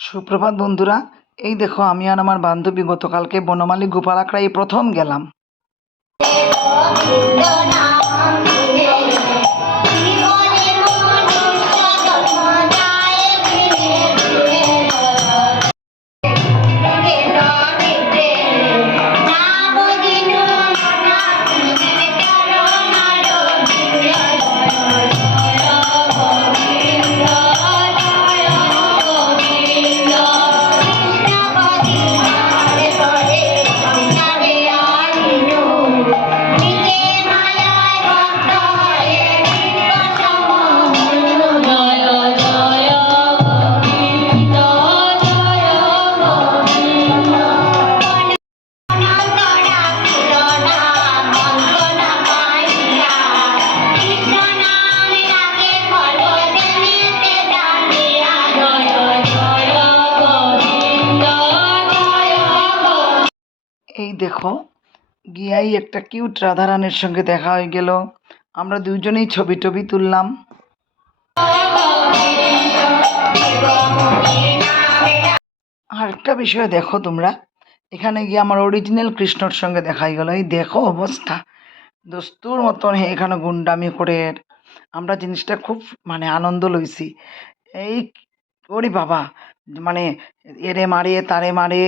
সুপ্রভাত বন্ধুরা এই দেখো আমি আর আমার বান্ধবী গতকালকে বনমালী গোপাল আখড়ায় প্রথম গেলাম। এই দেখো, গিয়াই একটা কিউট রাধারানের সঙ্গে দেখা হয়ে গেল। আমরা দুজনেই ছবি টবি তুললাম। আর একটা বিষয় দেখো তোমরা। এখানে গিয়ে আমার অরিজিনাল কৃষ্ণর সঙ্গে দেখাই গেল। এই দেখো অবস্থা। দস্তুর মতন হে এখানে গুন্ডামি করে। আমরা জিনিসটা খুব মানে আনন্দ লইছি। এই ওরে বাবা মানে এরে মারে, তারে মারে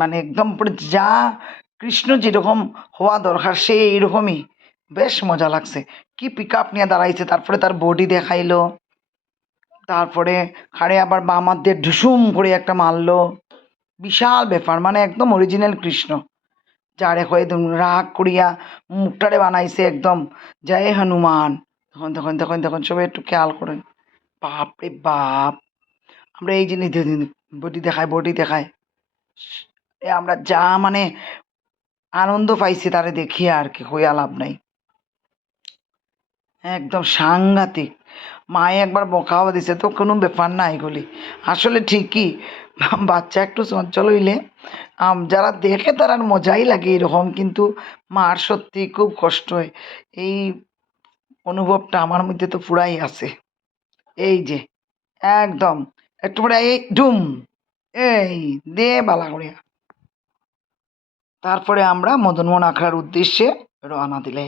মানে একদম পুরো যা কৃষ্ণ যেরকম হওয়া দরকার সে এইরকমই। বেশ মজা লাগছে। কি পিক আপ নিয়ে দাঁড়াইছে, তারপরে তার বডি দেখাইলো। তারপরে খাড়ে আবার বাম হাত দিয়ে ঢুসুম করে একটা মারলো। বিশাল ব্যাপার মানে একদম অরিজিনাল কৃষ্ণ। যারে হয়ে রাগ করিয়া মুখটারে বানাইছে একদম। জয় হনুমান। তখন তখন তখন তখন সবাই একটু খেয়াল করেন। বাপ রে বাপ! আমরা এই জিনিস বডি দেখায় বডি দেখায়। আমরা যা মানে আনন্দ পাইছি তারে দেখিয়ে আর কি, হইয়া লাভ নাই। একদম সাংঘাতিক। মায়ে একবার বকাও দিছে, তো কোনো ব্যাপার না এগুলি আসলে ঠিকই, বাচ্চা একটু চঞ্চল হইলে যারা দেখে তার আর মজাই লাগে এরকম, কিন্তু মার সত্যি খুব কষ্ট হয়। এই অনুভবটা আমার মধ্যে তো পুরাই আছে। এই যে, একদম, একটু পরে এই, ডুম! এই দে বালা করিয়া তারপরে আমরা মদনমোহন আখড়ার উদ্দেশ্যে রওনা দিলে